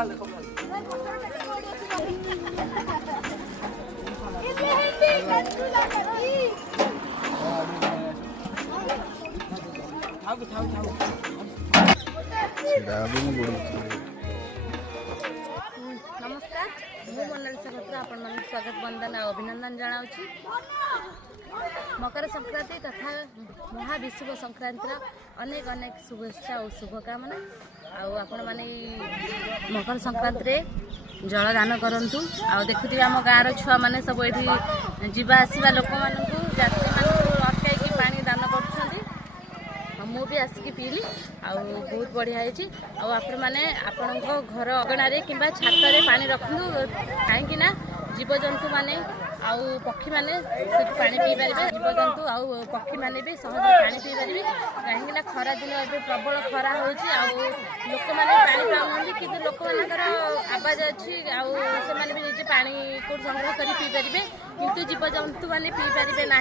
नमस्कार मु मोनालिसा खत्र आपण मन स्वागत वंदन और अभिनंदन जनाऊँ। मकर संक्रांति तथा महाविश्व संक्रांतिर अनेक अनेक शुभेच्छा और शुभकामना। आपण माने मकर संक्रांति रे जलदान करंतु। आ देखुथिबे आम गाँव छुआ मैंने सब ये जीवा आसवा लोक मानू यात्री मानू अटकाई पानी दान कर मु भी आसिक पीली आ बहुत बढ़िया है। आपण मैंने आपण घर अगणार कि छात पानी रखु कहीं जीवजंतु मैंने आउ पक्षी मैंने पानी पी पारे। जीवजंतु आउ पक्षी मैंने भी सहज पानी पी पारे कहीं खरा दिन ए प्रबल खरा हो लोक मैंने पानी पाऊँ कि लोक मान आवाज अच्छी आने भी निजे पानी को संग्रह कर पी पारे किंतु जीवजंतु मैंने पी पारे ना।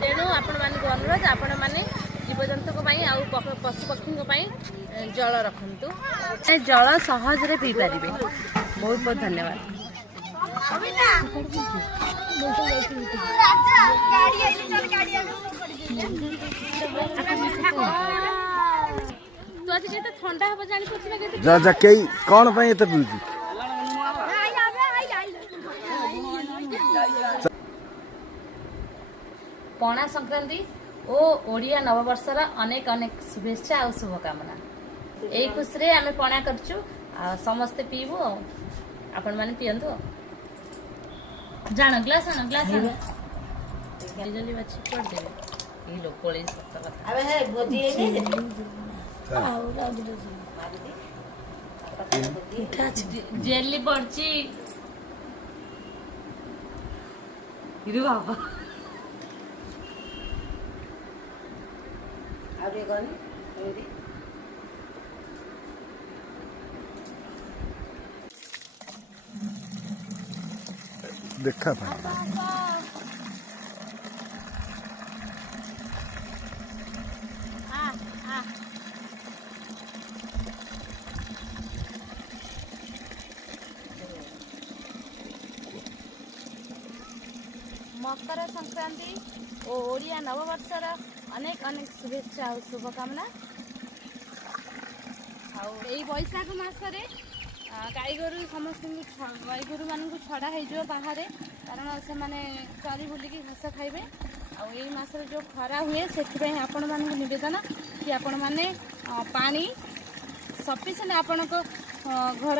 तेणु आपण मान अनुरोध आपण मैंने जीवजंतु पशु पक्षी जल रखु जल सहज रे पी पारे। बहुत बहुत धन्यवाद। ठंडा हम जा जा कई कौन पाई एते पीउची पणा संक्रांति ओ ओडिया नववर्षर अनेक अनेक शुभेच्छा और शुभकामना। यही खुशी रे आमे पणा करचु समस्ते पीबू आपण माने पियंतु जान ग्लास आन ग्लास आन जल्दी बच्ची पड़ देबे ई लोग कोली सत्ता कथा अबे हे बोदी ए ने जेली पड़ची इरे बाबा आरे गनी एदी देखा मकर संक्रांति और ओडिया नववर्षर अनेक अनेक शुभेच्छा और शुभकामना। आई बैशाख मासरे गाई गोरु समस्त गाई गोरु मान छड़ा हो बाहर कारण से माने चरी बुलिकी घास खाइबे। आई मासरे जो खरा हुए से आपण मान निवेदन कि आपण माने पानी सफिशिएंट आपण घर